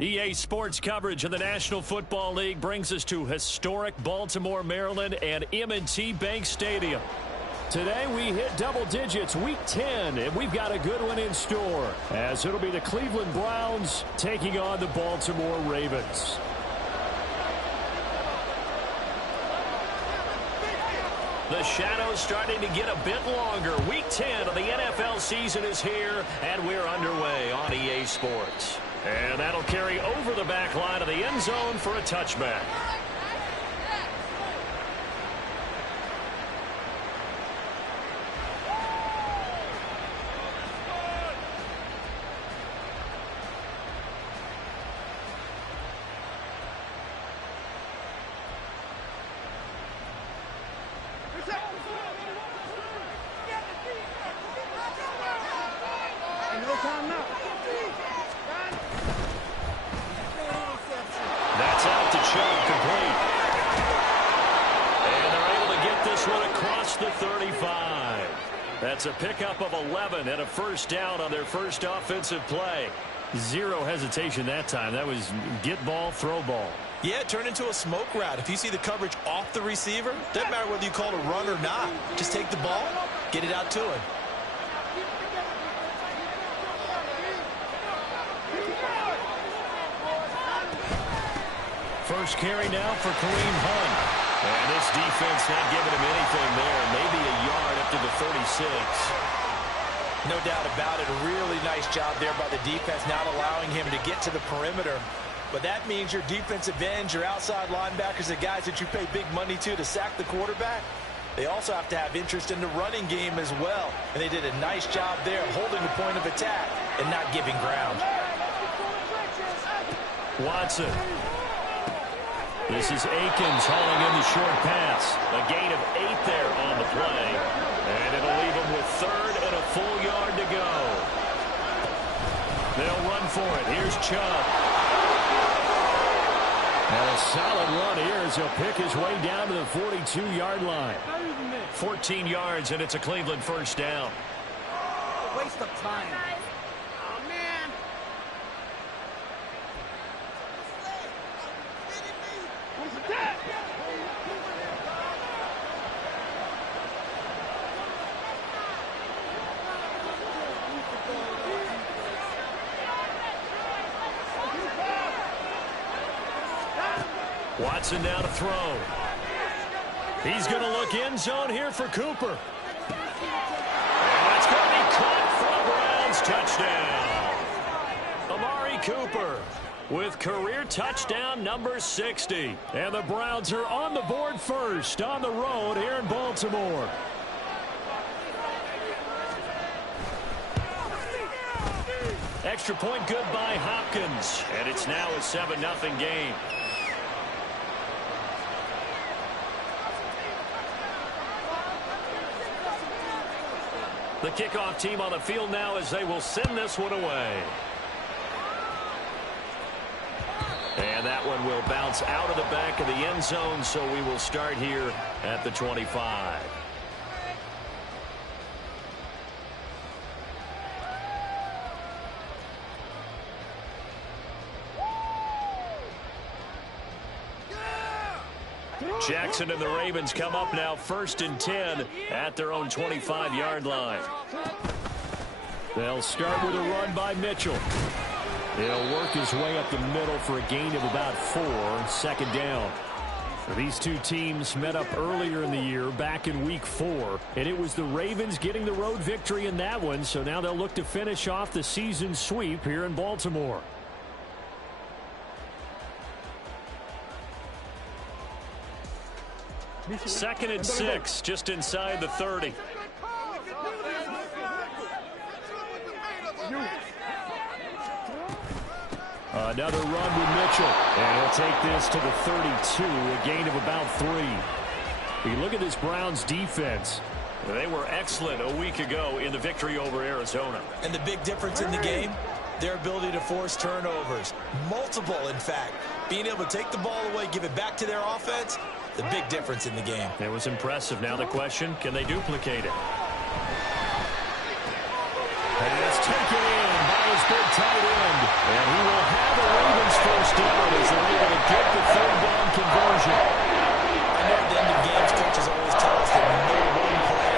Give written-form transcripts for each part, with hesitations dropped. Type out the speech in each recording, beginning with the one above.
EA Sports coverage of the National Football League brings us to historic Baltimore, Maryland, and M&T Bank Stadium. Today we hit double digits, Week 10, and we've got a good one in store, as it'll be the Cleveland Browns taking on the Baltimore Ravens. The shadows starting to get a bit longer. Week 10 of the NFL season is here, and we're underway on EA Sports. And that'll carry over the back line of the end zone for a touchback. That's out to Chubb, complete. And they're able to get this one across the 35. That's a pickup of 11 and a first down on their first offensive play. Zero hesitation that time. That was get ball, throw ball. Yeah, it turned into a smoke route. If you see the coverage off the receiver, doesn't matter whether you call it a run or not. Just take the ball, get it out to him. First carry now for Kareem Hunt. And this defense not giving him anything there. Maybe a yard up to the 36. No doubt about it. A really nice job there by the defense, not allowing him to get to the perimeter. But that means your defensive ends, your outside linebackers, the guys that you pay big money to sack the quarterback, they also have to have interest in the running game as well. And they did a nice job there holding the point of attack and not giving ground. Watson. This is Akins hauling in the short pass. A gain of 8 there on the play. And it'll leave him with third and a full yard to go. They'll run for it. Here's Chubb. And a solid run here as he'll pick his way down to the 42-yard line. 14 yards, and it's a Cleveland first down. Waste of time. Watson now to throw. He's going to look end zone here for Cooper. And it's going to be caught for a Browns touchdown. Amari Cooper with career touchdown number 60. And the Browns are on the board first on the road here in Baltimore. Extra point good by Hopkins. And it's now a 7-0 game. The kickoff team on the field now as they will send this one away. And that one will bounce out of the back of the end zone, so we will start here at the 25. Jackson and the Ravens come up now 1st and 10 at their own 25-yard line. They'll start with a run by Mitchell. He'll work his way up the middle for a gain of about 4, second down. These two teams met up earlier in the year, back in Week 4, and it was the Ravens getting the road victory in that one, so now they'll look to finish off the season sweep here in Baltimore. Second and 6, just inside the 30. Another run with Mitchell. And he'll take this to the 32, a gain of about 3. You look at this Browns defense. They were excellent a week ago in the victory over Arizona. And the big difference in the game, their ability to force turnovers. Multiple, in fact. Being able to take the ball away, give it back to their offense, the big difference in the game. It was impressive. Now the question, can they duplicate it? And it's taken in by his big tight end. And he will have a Ravens first down as they're able to get the third down conversion. I know at the end of games, coaches always tell us that no one play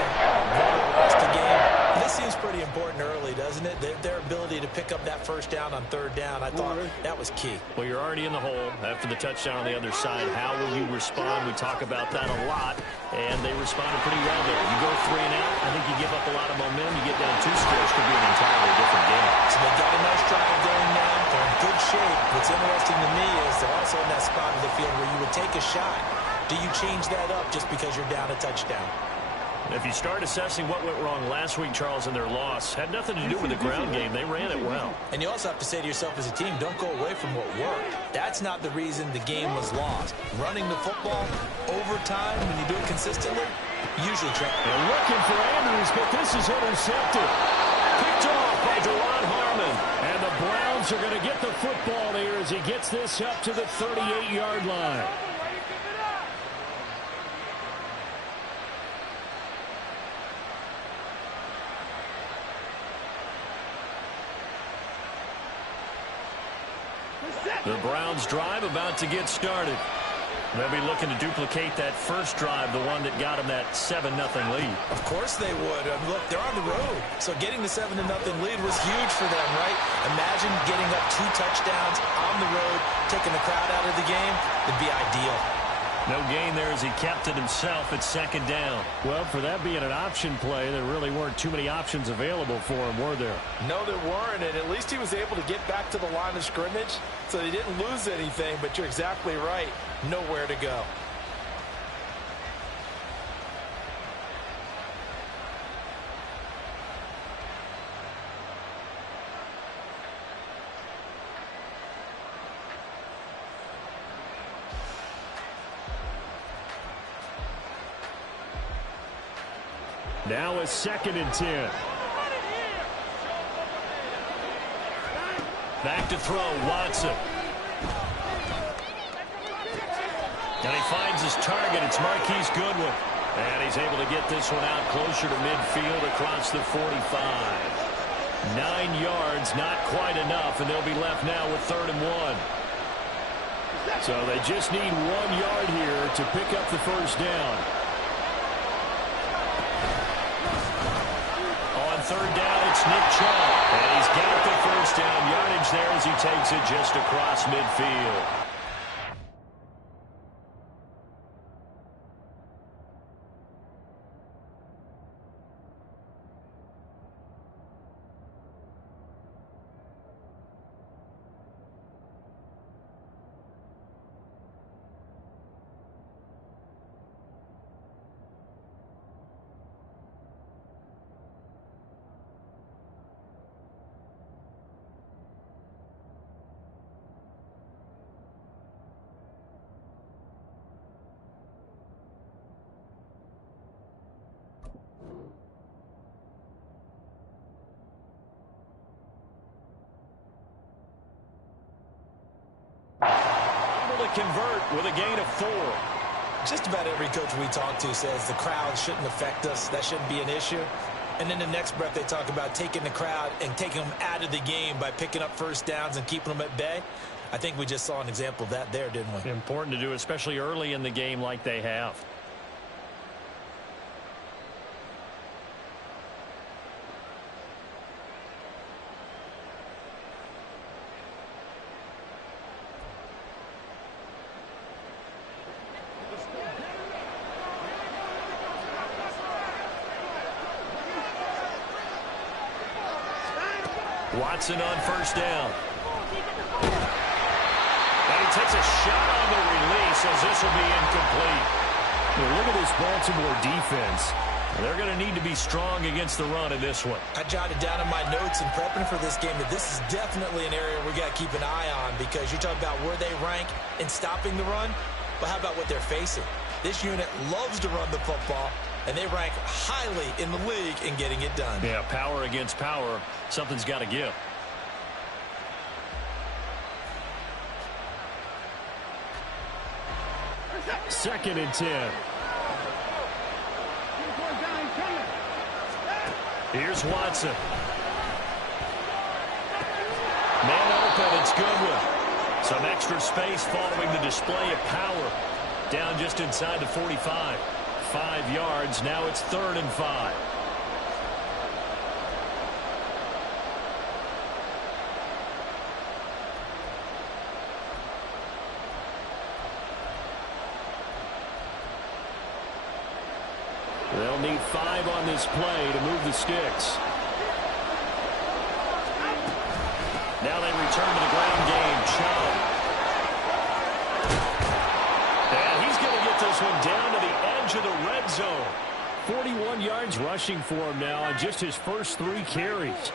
won or lost the game. This seems pretty important early, doesn't it? Their ability to pick up that first down on third down, I thought that was key. Well, you're already in the hole after the touchdown on the other side. How will you respond? We talk about that a lot, and they responded pretty well there. You go 3 and out, I think you give up a lot of momentum. You get down 2 scores, could be an entirely different game. So they got a nice drive going now. They're in good shape. What's interesting to me is they're also in that spot of the field where you would take a shot. Do you change that up just because you're down a touchdown? If you start assessing what went wrong last week, Charles, in their loss, had nothing to do with the ground game. They ran it well. And you also have to say to yourself as a team, don't go away from what worked. That's not the reason the game was lost. Running the football over time, when you do it consistently, usually trap. They're looking for Andrews, but this is intercepted. Picked off by Deron Harmon. And the Browns are going to get the football here as he gets this up to the 38-yard line. The Browns drive about to get started. They'll be looking to duplicate that first drive, the one that got them that 7-0 lead. Of course they would. Look, they're on the road. So getting the 7-0 lead was huge for them, right? Imagine getting up 2 touchdowns on the road, taking the crowd out of the game. It'd be ideal. No gain there as he kept it himself at 2nd down. Well, for that being an option play, there really weren't too many options available for him, were there? No, there weren't, and at least he was able to get back to the line of scrimmage, so he didn't lose anything, but you're exactly right. Nowhere to go. Now a 2nd and 10. Back to throw, Watson. And he finds his target. It's Marquise Goodwin. And he's able to get this one out closer to midfield across the 45. 9 yards, not quite enough, and they'll be left now with 3rd and 1. So they just need 1 yard here to pick up the first down. On 3rd down, it's Nick Chubb. And he's got the first down yardage there as he takes it just across midfield. Convert with a gain of 4. Just about every coach we talk to says the crowd shouldn't affect us. That shouldn't be an issue. And in the next breath, they talk about taking the crowd and taking them out of the game by picking up first downs and keeping them at bay. I think we just saw an example of that there, didn't we? Important to do, especially early in the game like they have. Watson on first down. And he takes a shot on the release as this will be incomplete. Well, look at this Baltimore defense. They're going to need to be strong against the run in this one. I jotted down in my notes in prepping for this game that this is definitely an area we got to keep an eye on, because you're talking about where they rank in stopping the run. But how about what they're facing? This unit loves to run the football, and they rank highly in the league in getting it done. Yeah, power against power. Something's got to give. Second and 10. Here's Watson. Man open, it's Goodwin. Some extra space following the display of power. Down just inside the 45. 5 yards. Now it's 3rd and 5. They'll need 5 on this play to move the sticks. Now they return to the ground game. Chubb. And he's going to get this one down to the edge of the red zone. 41 yards rushing for him now on just his first 3 carries.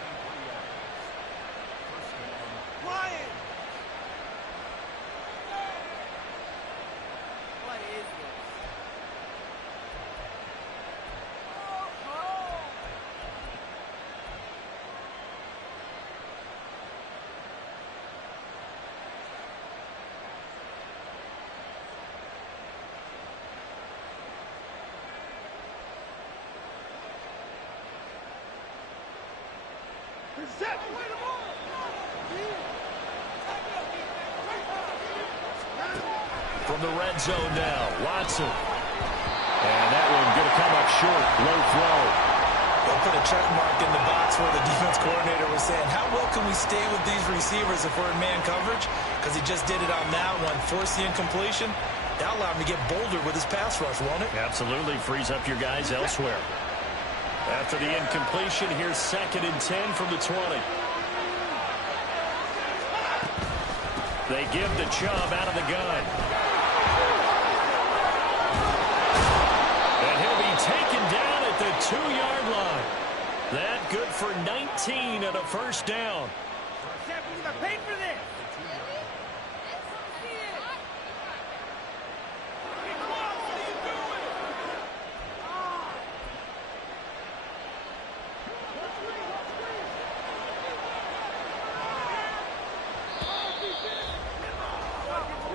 From the red zone now, Watson. And that one going to come up short. Low throw. They'll put a check mark in the box where the defense coordinator was saying, how well can we stay with these receivers if we're in man coverage? Because he just did it on that one. Forced the incompletion. That allowed him to get bolder with his pass rush, won't it? Absolutely. Frees up your guys elsewhere. After the incompletion, here's 2nd and 10 from the 20. They give the Chubb out of the gun. And he'll be taken down at the 2-yard line. That good for 19 and a first down. Pay for this.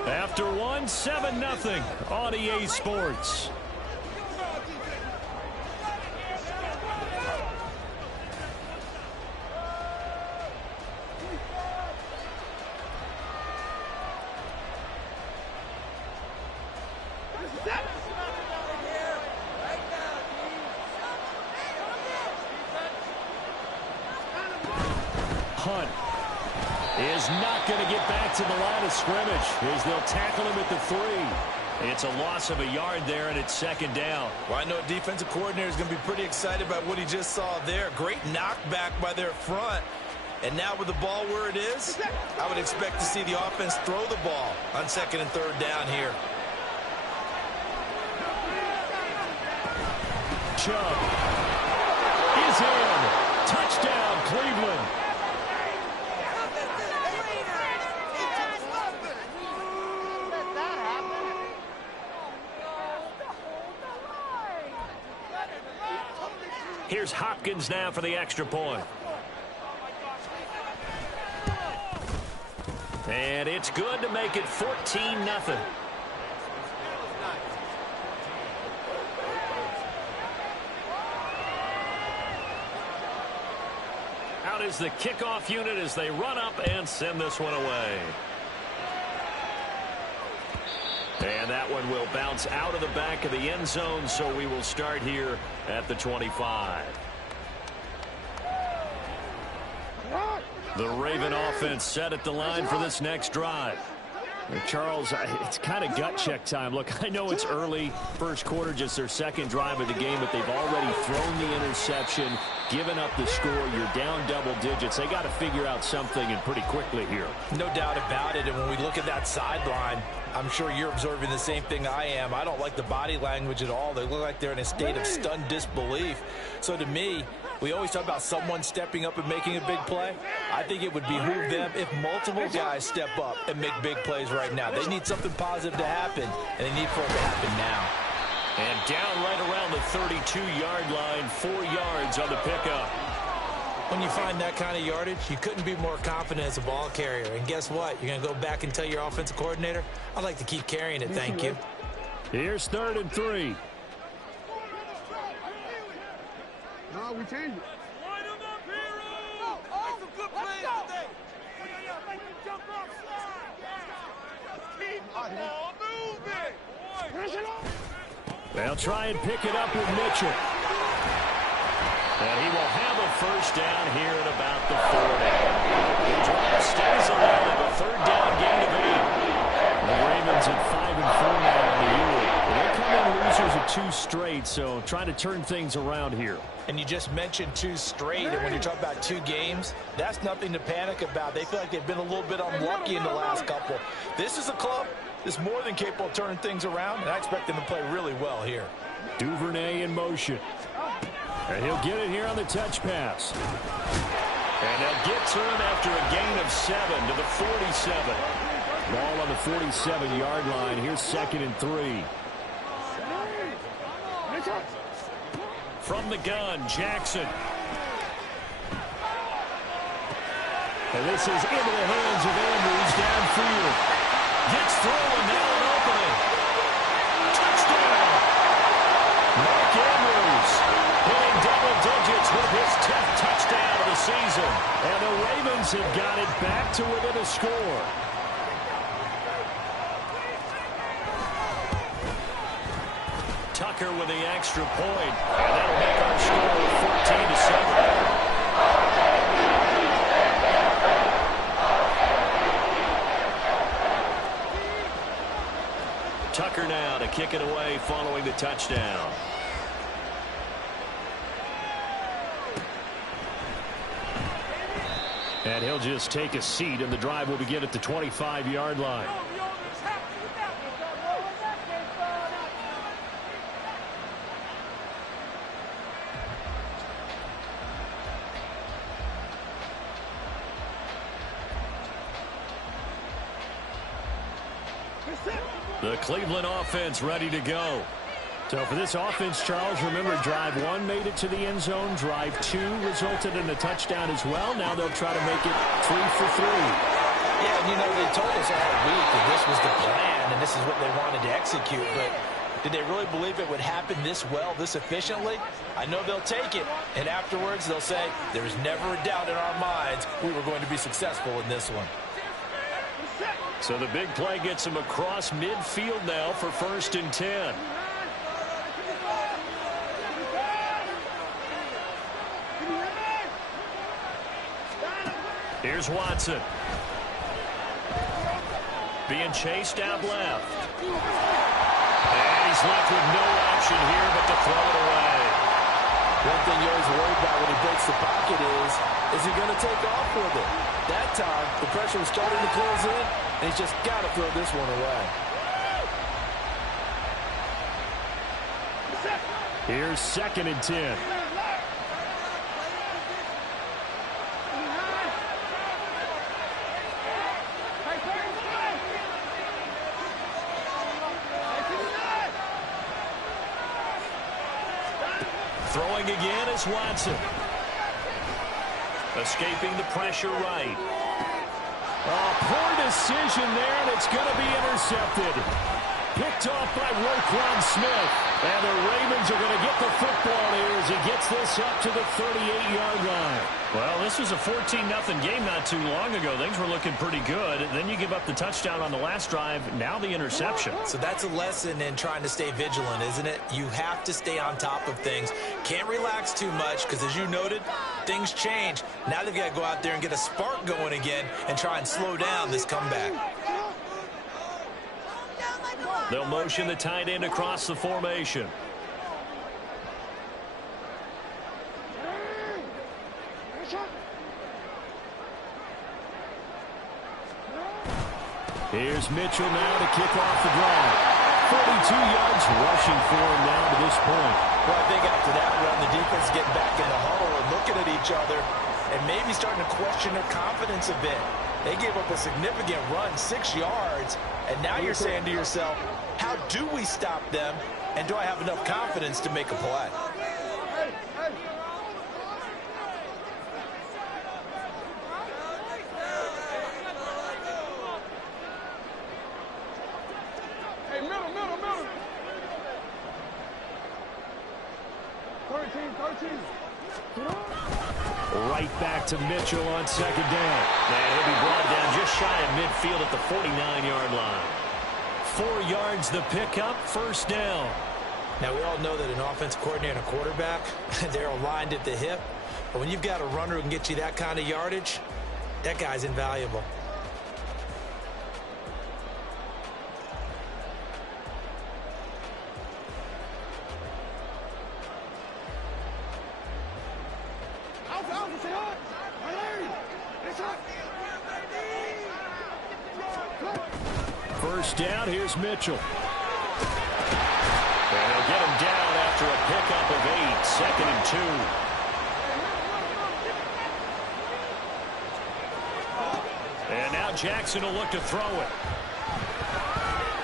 After one, 7-0 on EA Sports. Hunt is not going to get back to the line of scrimmage as they'll tackle him at the 3. It's a loss of a yard there, and it's 2nd down. Well, I know a defensive coordinator is going to be pretty excited about what he just saw there. Great knockback by their front. And now with the ball where it is, I would expect to see the offense throw the ball on 2nd and 3rd down here. Chubb is in. Touchdown, Cleveland. Here's Hopkins now for the extra point. And it's good to make it 14-0. Out is the kickoff unit as they run up and send this one away. And that one will bounce out of the back of the end zone, so we will start here at the 25. The Raven offense set at the line for this next drive. Charles, it's kind of gut check time. Look, I know it's early, first quarter, just their 2nd drive of the game, but they've already thrown the interception, given up the score. You're down double digits. They got to figure out something, and pretty quickly here. No doubt about it. And when we look at that sideline, I'm sure you're observing the same thing I am. I don't like the body language at all. They look like they're in a state of stunned disbelief. So to me, we always talk about someone stepping up and making a big play. I think it would behoove them if multiple guys step up and make big plays right now. They need something positive to happen, and they need for it to happen now. And down right around the 32-yard line, 4 yards on the pickup. When you find that kind of yardage, you couldn't be more confident as a ball carrier. And guess what? You're going to go back and tell your offensive coordinator, I'd like to keep carrying it, thank you. Here's 3rd and 3. No, we change it. Line them up, hero! Make some good plays today. Jump off slide. They'll try and pick it up with Mitchell. And he will have a first down here at about the 40. The drive stays alive. A third down gain of 8. The Ravens at 5-4 now in the year. They come in losers of 2 straight, so trying to turn things around here. And you just mentioned 2 straight, and when you talk about 2 games, that's nothing to panic about. They feel like they've been a little bit unlucky in the last couple. This is a club that's more than capable of turning things around, and I expect them to play really well here. Duvernay in motion. And he'll get it here on the touch pass. And they'll get to him after a gain of 7 to the 47. Ball on the 47-yard line. Here's 2nd and 3. From the gun, Jackson. And this is into the hands of Andrews downfield. Gets through and now an opening. Touchdown. Mark Andrews hitting double digits with his 10th touchdown of the season. And the Ravens have got it back to within a score. Tucker with the extra point, and that'll make our score 14-7. Tucker now to kick it away following the touchdown. And he'll just take a seat, and the drive will begin at the 25-yard line. The Cleveland offense ready to go. So for this offense, Charles, remember drive 1 made it to the end zone. Drive 2 resulted in a touchdown as well. Now they'll try to make it 3 for 3. Yeah, and you know, they told us all week that this was the plan and this is what they wanted to execute. But did they really believe it would happen this well, this efficiently? I know they'll take it. And afterwards they'll say, there's never a doubt in our minds we were going to be successful in this one. So the big play gets him across midfield now for 1st and 10. Here's Watson. Being chased out left. And he's left with no option here but to throw it away. One thing you always worry about when he breaks the pocket is he going to take off with it? That time, the pressure was starting to close in, and he's just got to throw this one away. Here's 2nd and 10. Throwing again is Watson. Escaping the pressure right. Oh, poor decision there, and it's going to be intercepted. Picked off by Roquan Smith. And the Ravens are going to get the football here as he gets this up to the 38-yard line. Well, this was a 14-0 game not too long ago. Things were looking pretty good. Then you give up the touchdown on the last drive. Now the interception. So that's a lesson in trying to stay vigilant, isn't it? You have to stay on top of things. Can't relax too much because, as you noted, things change. Now they've got to go out there and get a spark going again and try and slow down this comeback. They'll motion the tight end across the formation. Here's Mitchell now to kick off the drive. 42 yards rushing for him now to this point. Well, I think after that run, the defense is getting back in the huddle and looking at each other and maybe starting to question their confidence a bit. They gave up a significant run, 6 yards, and now you're saying to yourself, how do we stop them, and do I have enough confidence to make a play? Hey, middle. 13. Right back to Mitchell on 2nd down. And he'll be brought down just shy of midfield at the 49-yard line. 4 yards the pickup, 1st down. Now, we all know that an offensive coordinator and a quarterback, they're aligned at the hip. But when you've got a runner who can get you that kind of yardage, that guy's invaluable. First down, here's Mitchell. And they'll get him down after a pickup of 8, 2nd and 2. And now Jackson will look to throw it.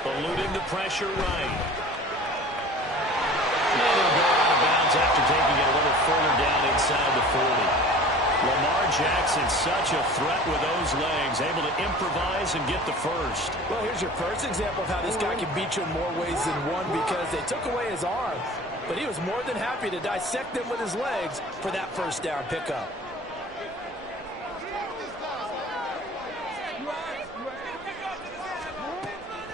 Eluding the pressure right. And he'll go out of bounds after taking it a little further down inside the 40. Lamar Jackson, such a threat with those legs, able to improvise and get the first. Well, here's your first example of how this guy can beat you in more ways than one, because they took away his arm, but he was more than happy to dissect them with his legs for that first down pickup.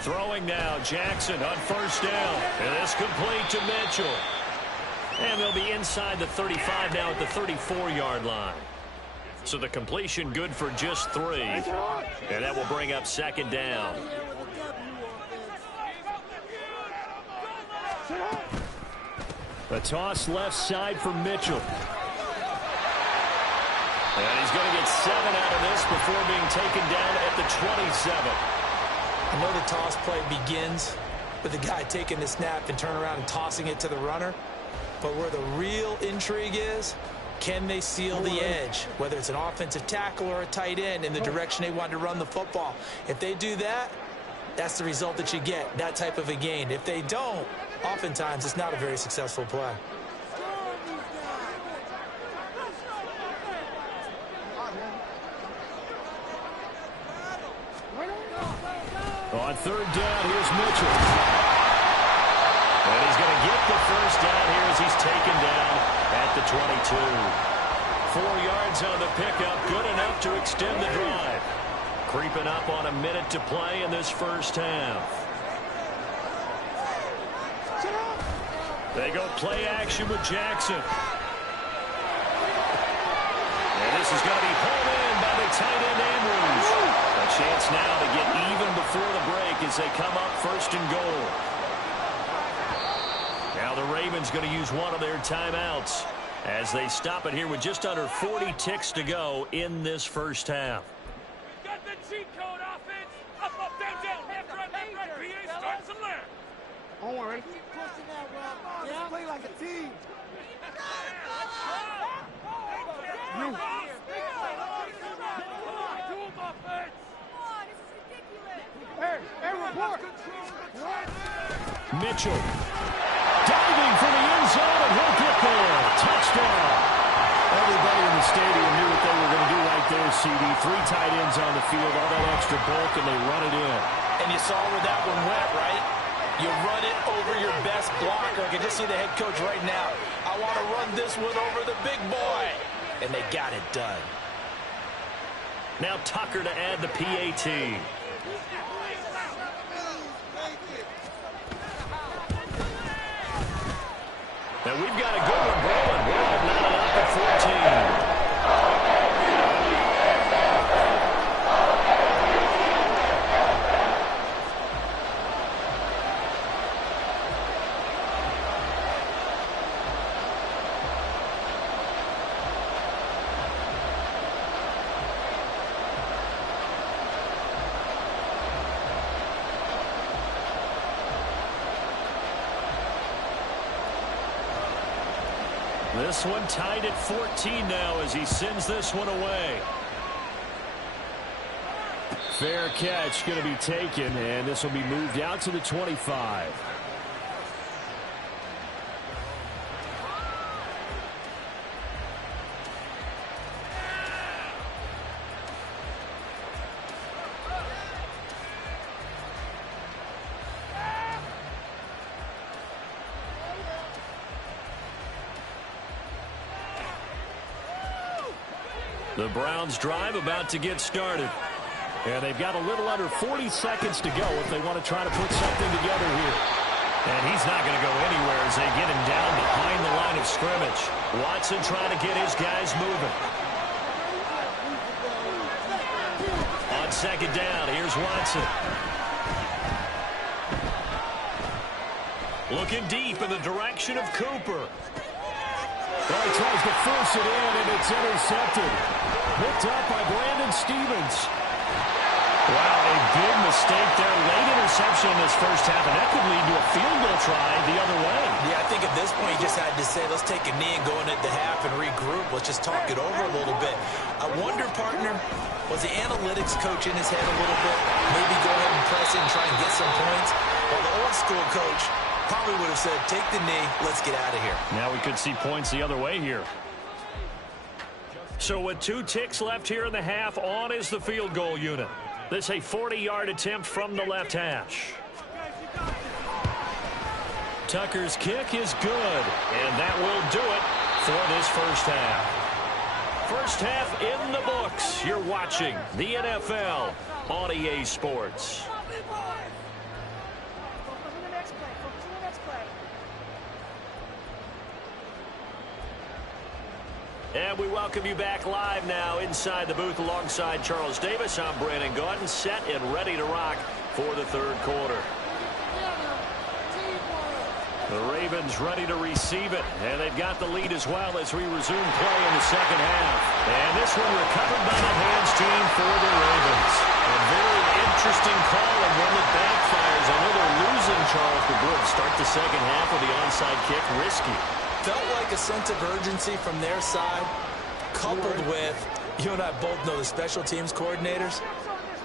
Throwing now, Jackson on first down. And it's complete to Mitchell. And they'll be inside the 35 now at the 34-yard line. So the completion good for just 3. And that will bring up 2nd down. A toss left side for Mitchell. And he's going to get 7 out of this before being taken down at the 27. I know the toss play begins with the guy taking the snap and turn around and tossing it to the runner. But where the real intrigue is, can they seal the edge, whether it's an offensive tackle or a tight end, in the direction they want to run the football? If they do that, that's the result that you get, that type of a gain. If they don't, oftentimes it's not a very successful play. On 3rd down, here's Mitchell. And he's going to get the first down here as he's taken down at the 22. 4 yards on the pickup, good enough to extend the drive. Creeping up on a minute to play in this first half. They go play action with Jackson. And this is going to be pulled in by the tight end Andrews. A chance now to get even before the break as they come up 1st and goal. Now the Ravens going to use one of their timeouts as they stop it here with just under 40 ticks to go in this first half. Got the cheat code offense. Up, down, left, right. PA starts to left. Don't worry. Keep pushing that, Rob. Let's play like a team. Hey, report. Mitchell diving for the end zone, and he'll get there. Touchdown. Everybody in the stadium knew what they were going to do right there, CD. 3 tight ends on the field, all that extra bulk, and they run it in. And you saw where that one went, right? You run it over your best blocker. I can just see the head coach right now. I want to run this one over the big boy. And they got it done. Now Tucker to add the PAT. Now we've got a good one going. We're all knotted up at 14. This one tied at 14 now as he sends this one away. Fair catch going to be taken, and this will be moved out to the 25. The Browns drive about to get started. And they've got a little under 40 seconds to go if they want to try to put something together here. And he's not going to go anywhere as they get him down behind the line of scrimmage. Watson trying to get his guys moving. On second down, here's Watson. Looking deep in the direction of Cooper. Well, he tries to force it in, and it's intercepted. Picked up by Brandon Stevens. Wow, a big mistake there. Late interception in this first half, and that could lead to a field goal try the other way. Yeah, I think at this point you just had to say, let's take a knee and go into the half and regroup. Let's just talk it over a little bit. I wonder, partner, was the analytics coach in his head a little bit? Maybe go ahead and press it and try and get some points? While the old school coach probably would have said, take the knee, let's get out of here. Now we could see points the other way here. So with 2 ticks left here in the half, on is the field goal unit. This a 40-yard attempt from the left hash. Tucker's kick is good, and that will do it for this first half. First half in the books. You're watching the NFL on EA Sports. And we welcome you back live now inside the booth alongside Charles Davis. I'm Brandon Gaudin, set and ready to rock for the third quarter. The Ravens ready to receive it, and they've got the lead as well as we resume play in the second half. And this one recovered by the hands team for the Ravens. A very interesting call and one that backfires. I know they're losing Charles DeBrook. Start the second half with the onside kick risky. Felt like a sense of urgency from their side, coupled with, you and I both know the special teams coordinators,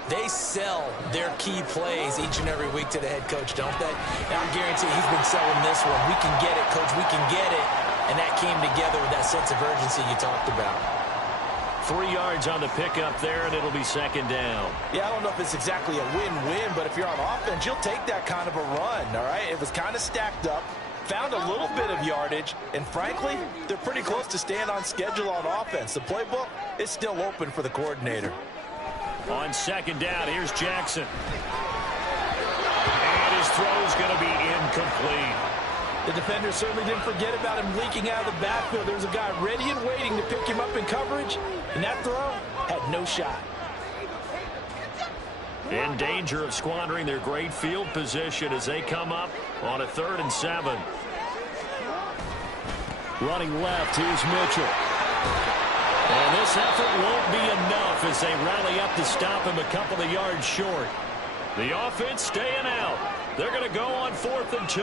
they sell their key plays each and every week to the head coach, don't they? And I guarantee he's been selling this one. We can get it, coach, we can get it. And that came together with that sense of urgency you talked about. 3 yards on the pickup there, and it'll be second down. Yeah, I don't know if it's exactly a win-win, but if you're on offense, you'll take that kind of a run, all right? It was kind of stacked up. Found a little bit of yardage, and frankly, they're pretty close to staying on schedule on offense. The playbook is still open for the coordinator. On second down, here's Jackson. And his throw's going to be incomplete. The defender certainly didn't forget about him leaking out of the backfield. There was a guy ready and waiting to pick him up in coverage, and that throw had no shot. In danger of squandering their great field position as they come up on a 3rd and 7. Running left, here's Mitchell. And this effort won't be enough as they rally up to stop him a couple of yards short. The offense staying out. They're going to go on 4th and 2.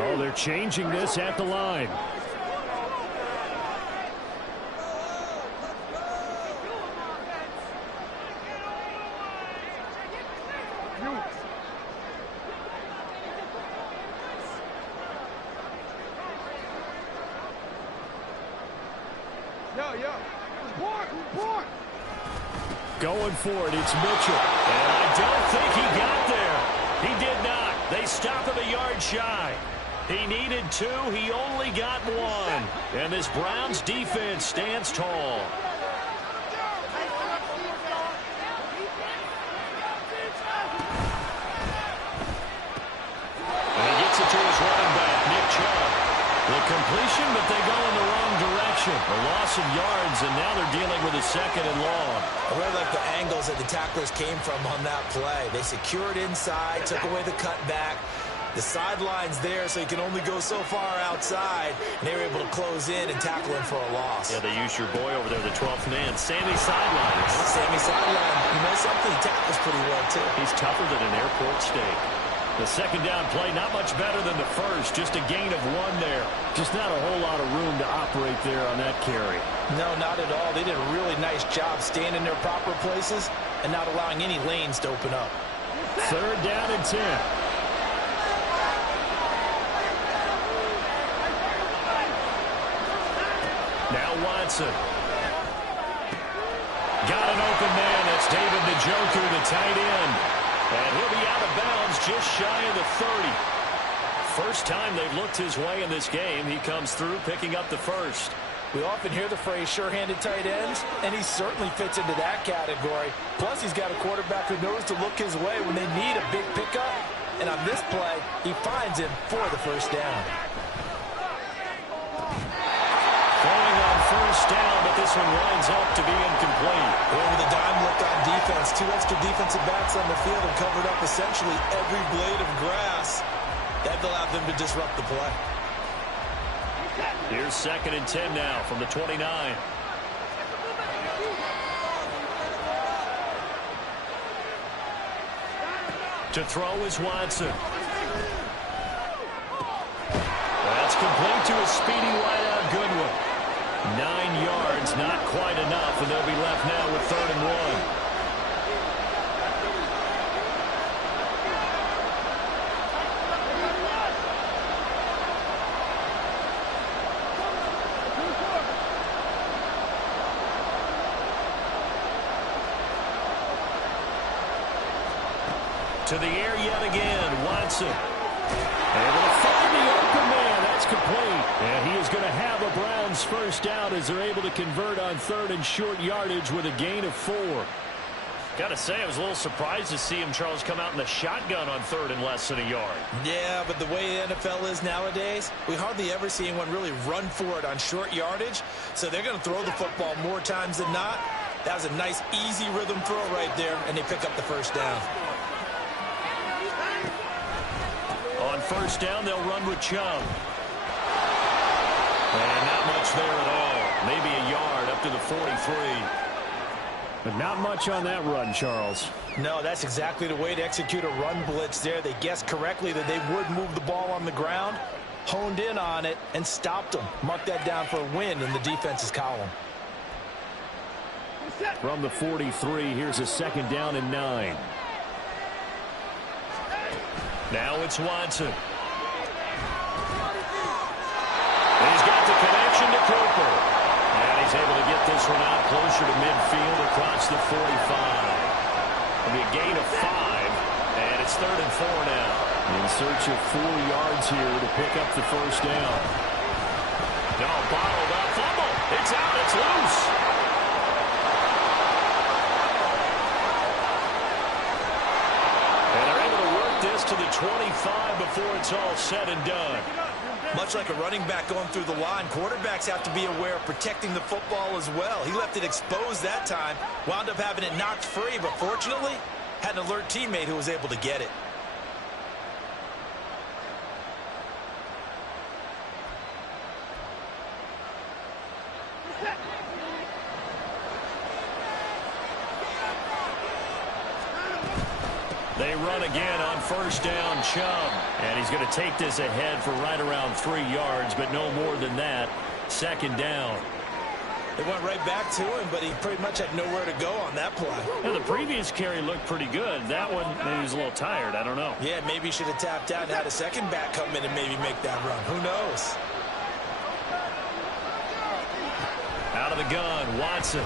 Oh, they're changing this at the line. Going for it, it's Mitchell. And I don't think he got there. He did not. They stop him a yard shy. He needed 2. He only got 1. And this Browns defense stands tall. And he gets it to his running back, Nick Chubb. The completion, but they go in the wrong direction. A loss of yards, and now they're dealing with a 2nd and long. I really like the angles that the tacklers came from on that play. They secured inside, took away the cutback. The sideline's there, so you can only go so far outside. And they were able to close in and tackle him for a loss. Yeah, they used your boy over there, the 12th man, Sammy Sideline. Sammy Sideline. You know something? He tackles pretty well, too. He's tougher than an airport steak. The second down play, not much better than the first. Just a gain of 1 there. Just not a whole lot of room to operate there on that carry. No, not at all. They did a really nice job staying in their proper places and not allowing any lanes to open up. 3rd down and 10. Now Watson. Got an open man. That's David Njoku, the tight end. And he'll be out of bounds just shy of the 30. First time they've looked his way in this game. He comes through picking up the first. We often hear the phrase sure-handed tight ends, and he certainly fits into that category. Plus, he's got a quarterback who knows to look his way when they need a big pickup, And on this play, he finds him for the first down. Throwing on first down, but this one winds up to be incomplete. With a dime look on defense, 2 extra defensive backs on the field and covered up essentially every blade of grass. That allowed them to disrupt the play. Here's 2nd and 10 now from the 29. To throw is Watson. That's complete to a speedy wideout Goodwin. 9 yards, not quite enough, and they'll be left now with 3rd and 1. To the air yet again, Watson. Able to find the open man. That's complete. And he is going to have a Browns first down as they're able to convert on 3rd and short yardage with a gain of 4. Got to say, I was a little surprised to see him, Charles, come out in the shotgun on 3rd and less than a yard. Yeah, but the way the NFL is nowadays, we hardly ever see anyone really run for it on short yardage. So they're going to throw the football more times than not. That was a nice, easy rhythm throw right there, and they pick up the first down. On first down, they'll run with Chubb. And not much there at all. Maybe a yard up to the 43. But not much on that run, Charles. No, that's exactly the way to execute a run blitz there. They guessed correctly that they would move the ball on the ground, honed in on it, and stopped them. Mark that down for a win in the defense's column. From the 43, here's a 2nd down and 9. Now it's Watson. He's got the connection to Cooper. And he's able to get this one out closer to midfield across the 45. It'll be a gain of 5, and it's 3rd and 4 now. In search of 4 yards here to pick up the first down. No, bottled up. Fumble. It's out. It's loose. This to the 25 before it's all said and done. Much like a running back going through the line, quarterbacks have to be aware of protecting the football as well. He left it exposed that time, wound up having it knocked free, but fortunately, had an alert teammate who was able to get it. They run again on first down, Chubb. And he's going to take this ahead for right around 3 yards, but no more than that. 2nd down. They went right back to him, but he pretty much had nowhere to go on that play. Yeah, the previous carry looked pretty good. That one, maybe he was a little tired. I don't know. Yeah, maybe he should have tapped out and had a second back come in and maybe make that run. Who knows? Out of the gun, Watson.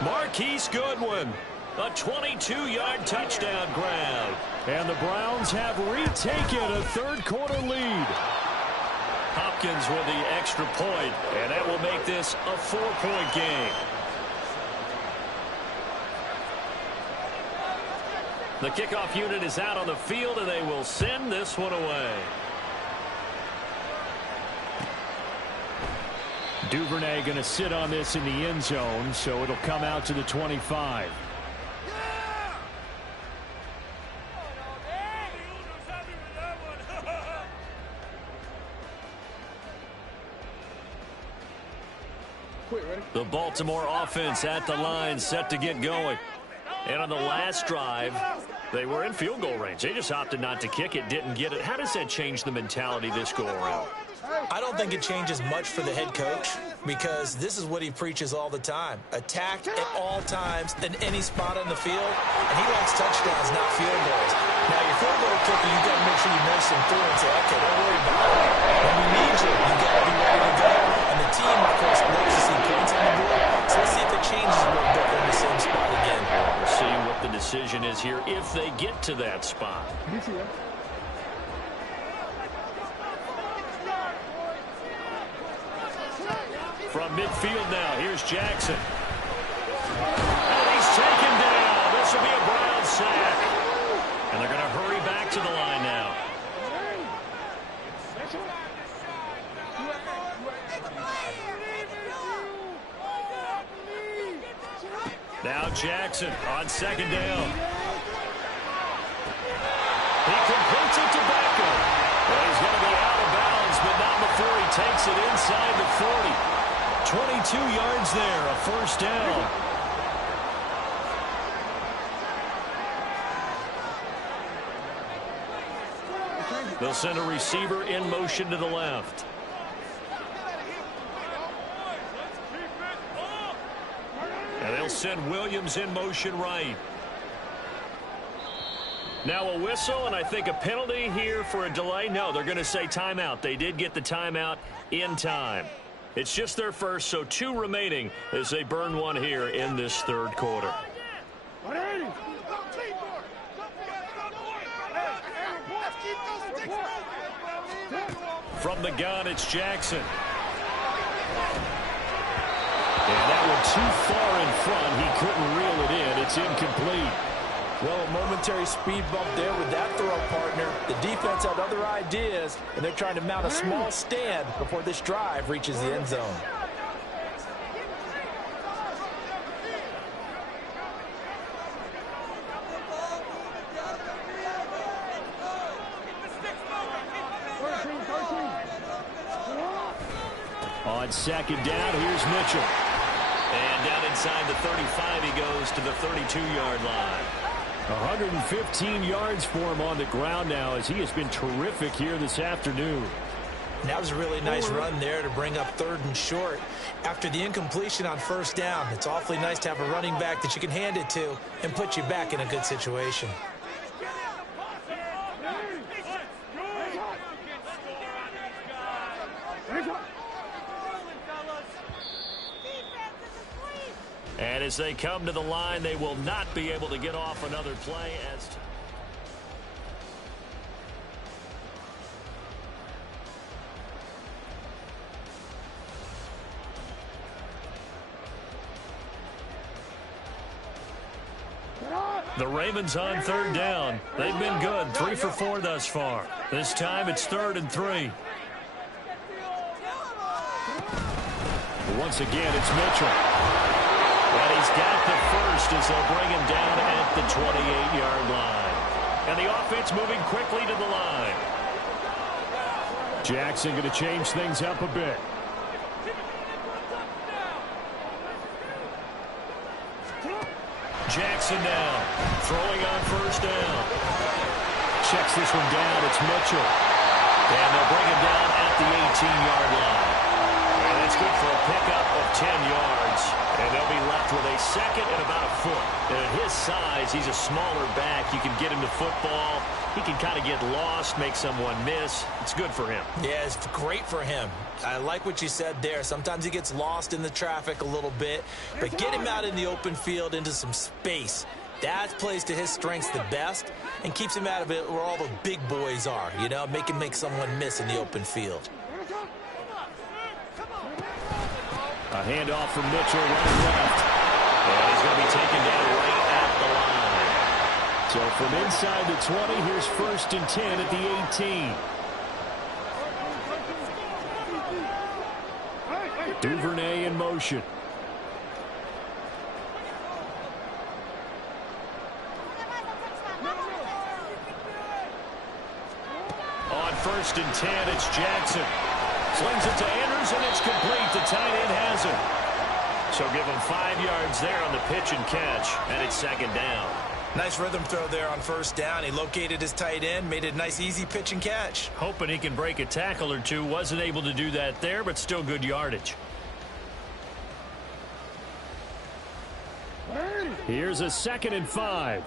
Marquise Goodwin, a 22-yard touchdown grab. And the Browns have retaken a 3rd quarter lead. Hopkins with the extra point, and that will make this a 4-point game. The kickoff unit is out on the field, and they will send this one away. Duvernay going to sit on this in the end zone, so it'll come out to the 25. The Baltimore offense at the line, set to get going. And on the last drive, they were in field goal range. They just opted not to kick it, didn't get it. How does that change the mentality this go around? I don't think it changes much for the head coach because this is what he preaches all the time. Attack at all times in any spot on the field, and he likes touchdowns, not field goals. Now, your field goal kicker, you got to make sure you nurse him through and say, okay, don't worry about it. When we need you, you got to be ready to go. And the team, of course, loves to see points on the board, so let's see if it changes a little bit in the same spot again. We'll see what the decision is here if they get to that spot. From midfield now, here's Jackson. And he's taken down. This will be a Brown sack. And they're going to hurry back to the line now. Now Jackson on second down. He completes it to Beckham. Well, he's going to be out of bounds, but not before he takes it inside the 40. 22 yards there, a first down. They'll send a receiver in motion to the left. And they'll send Williams in motion right. Now a whistle, and I think a penalty here for a delay. No, they're going to say timeout. They did get the timeout in time. It's just their first, so 2 remaining as they burn one here in this third quarter. From the gun, it's Jackson. And that one too far in front. He couldn't reel it in. It's incomplete. Well, a momentary speed bump there with that throw, partner. The defense had other ideas, and they're trying to mount a small stand before this drive reaches the end zone. On second down, here's Mitchell. And down inside the 35, he goes to the 32-yard line. 115 yards for him on the ground now as he has been terrific here this afternoon. That was a really nice run there to bring up 3rd and short. After the incompletion on first down, it's awfully nice to have a running back that you can hand it to and put you back in a good situation. And as they come to the line, they will not be able to get off another play. The Ravens on 3rd down. They've been good, 3 for 4 thus far. This time it's 3rd and 3. Once again, it's Mitchell. And he's got the first as they'll bring him down at the 28-yard line. And the offense moving quickly to the line. Jackson going to change things up a bit. Jackson now, throwing on first down. Checks this one down, it's Mitchell. And they'll bring him down at the 18-yard line. And that's good for a pickup of 10 yards. And they'll be left with a second and about a foot. And at his size, he's a smaller back. You can get him to football. He can kind of get lost, make someone miss. It's good for him. Yeah, it's great for him. I like what you said there. Sometimes he gets lost in the traffic a little bit. But get him out in the open field into some space. That plays to his strengths the best and keeps him out of it where all the big boys are. You know, make him make someone miss in the open field. A handoff from Mitchell right left. And he's going to be taken down right at the line. So from inside the 20, here's 1st and 10 at the 18. Duvernay in motion. On 1st and 10, it's Jackson. Slings it to Andrews, and it's complete. The tight end has it. So give him 5 yards there on the pitch and catch, and it's 2nd down. Nice rhythm throw there on first down. He located his tight end, made it a nice, easy pitch and catch. Hoping he can break a tackle or two. Wasn't able to do that there, but still good yardage. Here's a 2nd and 5.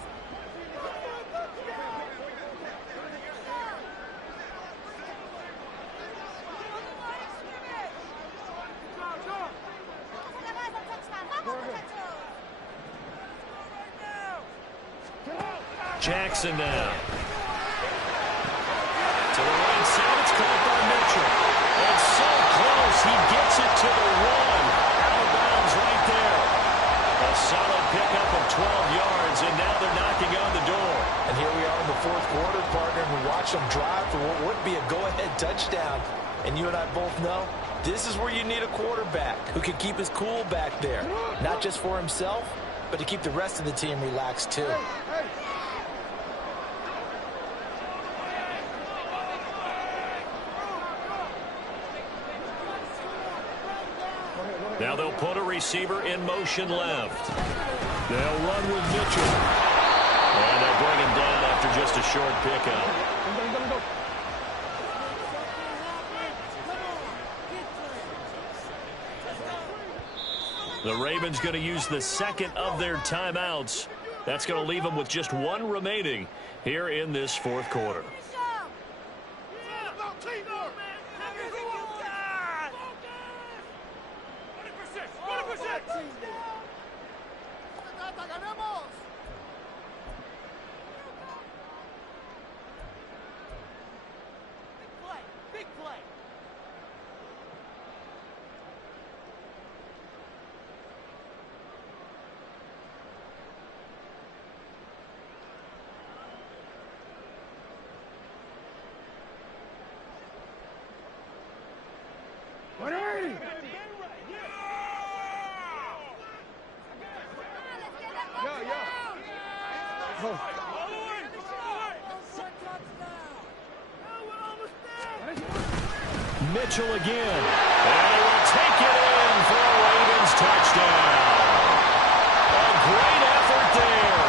Jackson now. To the right side, it's caught by Mitchell. And so close, he gets it to the 1. touchdown. And you and I both know this is where you need a quarterback who can keep his cool back there. Not just for himself, but to keep the rest of the team relaxed too. Now they'll put a receiver in motion left. They'll run with Mitchell. And they'll bring him down after just a short pickup. The Ravens going to use the second of their timeouts. That's going to leave them with just one remaining here in this fourth quarter. Mitchell again. And he will take it in for a Ravens touchdown. A great effort there.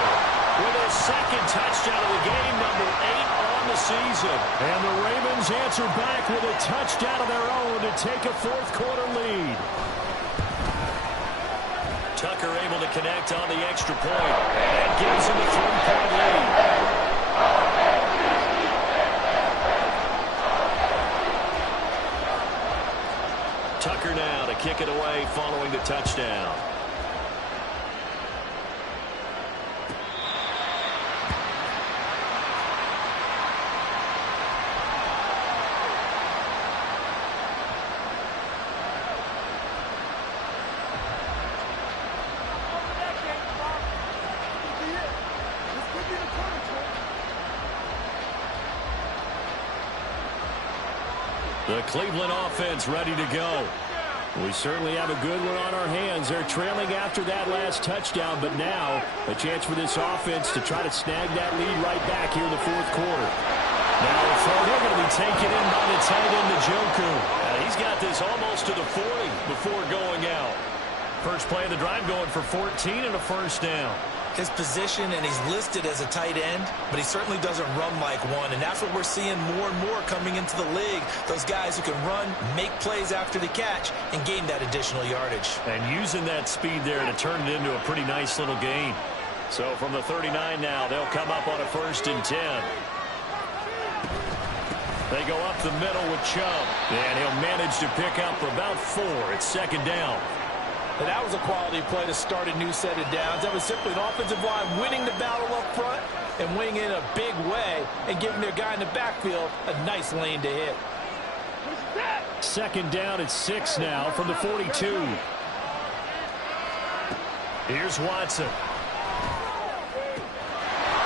With his second touchdown of the game, number 8 on the season. And the Ravens answer back with a touchdown of their own to take a fourth quarter lead. Tucker able to connect on the extra point. That gives him a 3-point lead. Tucker now to kick it away following the touchdown. The Cleveland offense ready to go. We certainly have a good one on our hands. They're trailing after that last touchdown, but now a chance for this offense to try to snag that lead right back here in the fourth quarter. Now the throw, they're going to be taken in by the tight end, Njoku. He's got this almost to the 40 before going out. First play of the drive going for 14 and a first down. His position, and he's listed as a tight end, but he certainly doesn't run like one, and that's what we're seeing more and more coming into the league. Those guys who can run, make plays after the catch, and gain that additional yardage. And using that speed there to turn it into a pretty nice little gain. So from the 39 now, they'll come up on a 1st and 10. They go up the middle with Chubb, and he'll manage to pick up about 4. It's 2nd down. And that was a quality play to start a new set of downs. That was simply an offensive line winning the battle up front and winning in a big way and giving their guy in the backfield a nice lane to hit. 2nd down at 6 now from the 42. Here's Watson.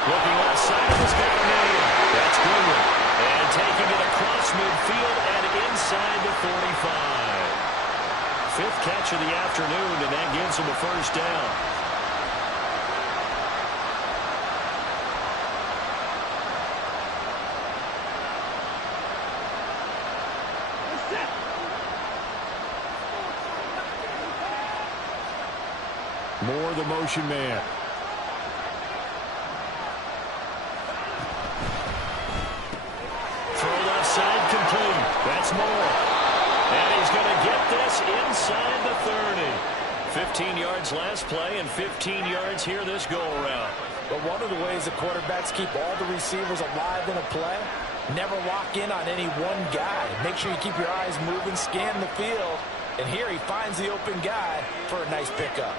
Looking outside of his guy name. That's Goodwin. And taking it across midfield and inside the 45. 5th catch of the afternoon, and that gives him a first down. Moore, the motion man. Throw left side complete. That's Moore. And he's going to get this inside the 30. 15 yards last play and 15 yards here this go-around. But one of the ways the quarterbacks keep all the receivers alive in a play, never lock in on any one guy. Make sure you keep your eyes moving, scan the field. And here he finds the open guy for a nice pickup.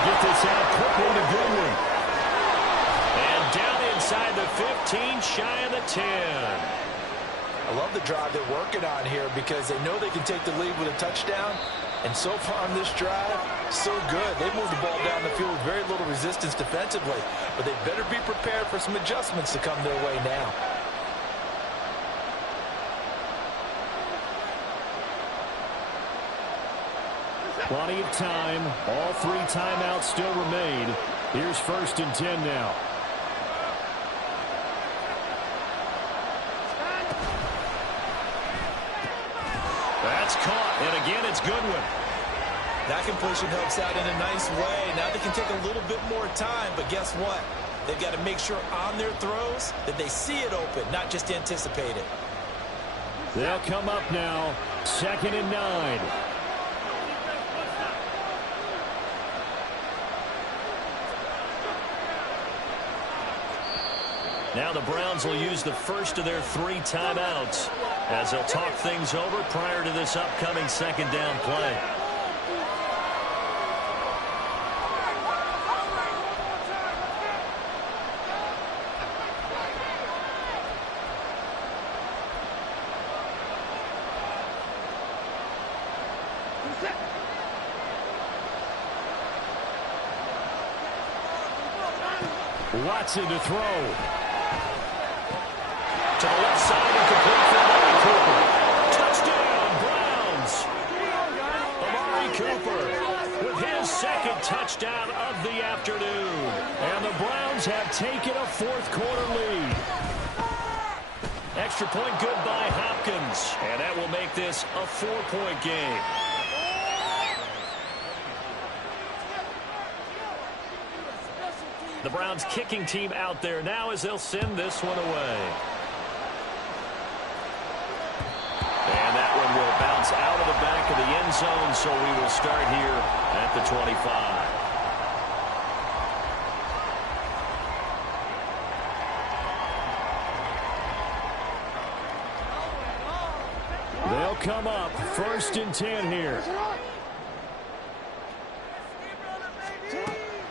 Get this out quickly to Goodwin. And down inside the 15, shy of the 10. I love the drive they're working on here because they know they can take the lead with a touchdown, And so far on this drive, so good. They moved the ball down the field with very little resistance defensively. But they better be prepared for some adjustments to come their way now. Plenty of time. All 3 timeouts still remain. Here's 1st and 10 now. That's caught, and again it's Goodwin. That completion helps out in a nice way. Now they can take a little bit more time, but guess what? They've got to make sure on their throws that they see it open, not just anticipate it. They'll come up now. 2nd and 9. Now the Browns will use the first of their 3 timeouts as they'll talk things over prior to this upcoming 2nd down play. Watson to throw. To the left side and complete for Amari Cooper. Touchdown, Browns! Amari Cooper with his 2nd touchdown of the afternoon. And the Browns have taken a 4th quarter lead. Extra point good by Hopkins. And that will make this a 4-point game. The Browns kicking team out there now as they'll send this one away. And that one will bounce out of the back of the end zone, so we will start here at the 25. They'll come up 1st and 10 here.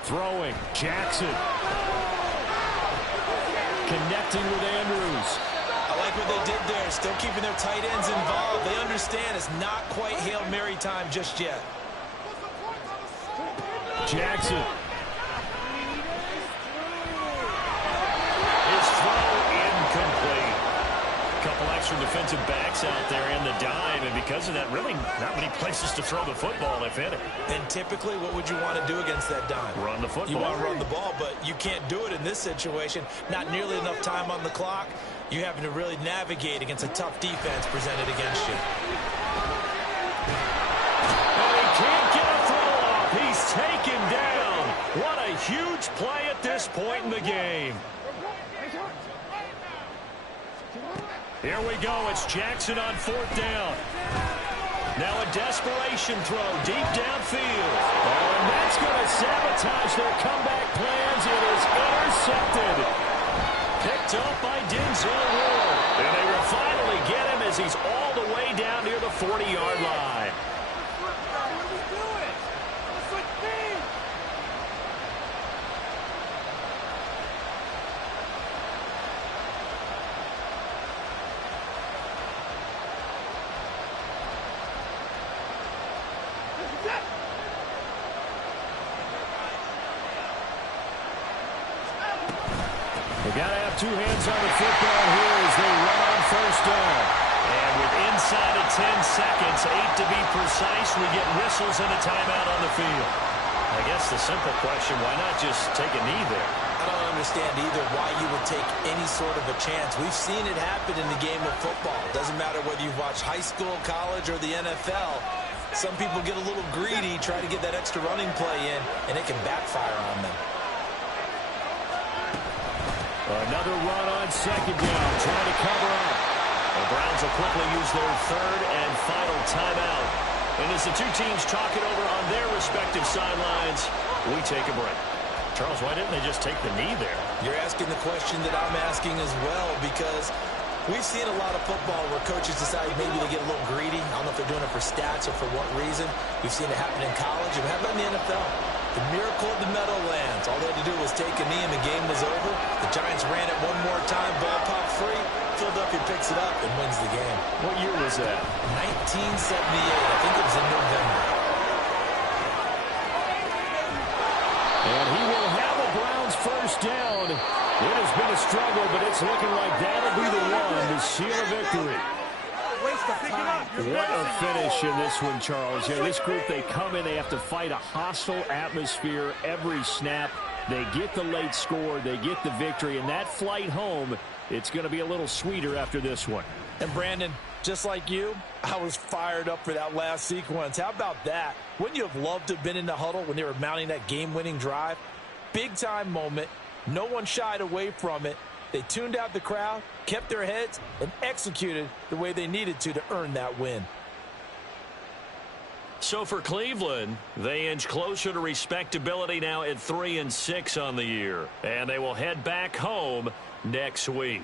Throwing, Jackson. Connecting with Andrews. I like what they did there, still keeping their tight ends involved. They understand it's not quite Hail Mary time just yet. Jackson. His throw incomplete. A couple extra defensive backs out there in the dime, and because of that, really not many places to throw the football, if any. And typically, what would you want to do against that dime? Run the football. You want to run the ball, but you can't do it in this situation. Not nearly enough time on the clock. You having to really navigate against a tough defense presented against you. And he can't get a throw off. He's taken down. What a huge play at this point in the game. Here we go. It's Jackson on 4th down. Now a desperation throw deep downfield. Oh, and that's going to sabotage their comeback plans. It is intercepted. Picked up by Denzel Ward. And they will finally get him as he's all the way down near the 40-yard line. They got to have 2 hands on the football here as they run on 1st down. And with inside of 10 seconds, 8 to be precise, we get whistles and a timeout on the field. I guess the simple question, why not just take a knee there? I don't understand either why you would take any sort of a chance. We've seen it happen in the game of football. Doesn't matter whether you watch high school, college, or the NFL. Some people get a little greedy, try to get that extra running play in, and it can backfire on them. Another run on 2nd down, trying to cover up. The Browns will quickly use their 3rd and final timeout. And as the 2 teams talk it over on their respective sidelines, we take a break. Charles, why didn't they just take the knee there? You're asking the question that I'm asking as well, because we've seen a lot of football where coaches decide maybe they get a little greedy. I don't know if they're doing it for stats or for what reason. We've seen it happen in college. And how about in the NFL? The miracle of the Meadowlands. All they had to do was take a knee and the game was over. The Giants ran it one more time. Ball popped free. Philadelphia picks it up and wins the game. What year was that? 1978. I think it was in November. first down. It has been a struggle, but it's looking like that'll be the one to seal a victory. What a finish in this one, Charles. Yeah, this group, they come in, they have to fight a hostile atmosphere every snap. They get the late score, they get the victory, and that flight home, it's going to be a little sweeter after this one. And Brandon, just like you, I was fired up for that last sequence. How about that? Wouldn't you have loved to have been in the huddle when they were mounting that game-winning drive? Big-time moment. No one shied away from it. They tuned out the crowd, kept their heads, and executed the way they needed to earn that win. So for Cleveland, they inch closer to respectability now at 3-6 on the year. And they will head back home next week.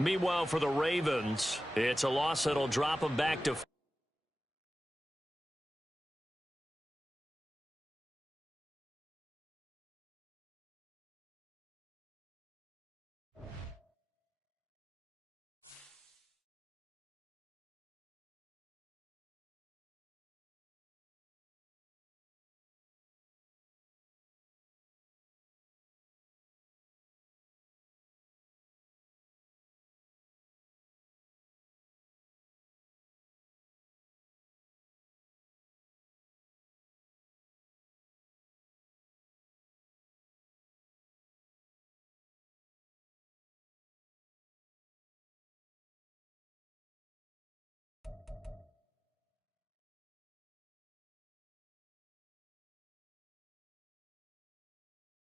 Meanwhile, for the Ravens, it's a loss that'll drop them back to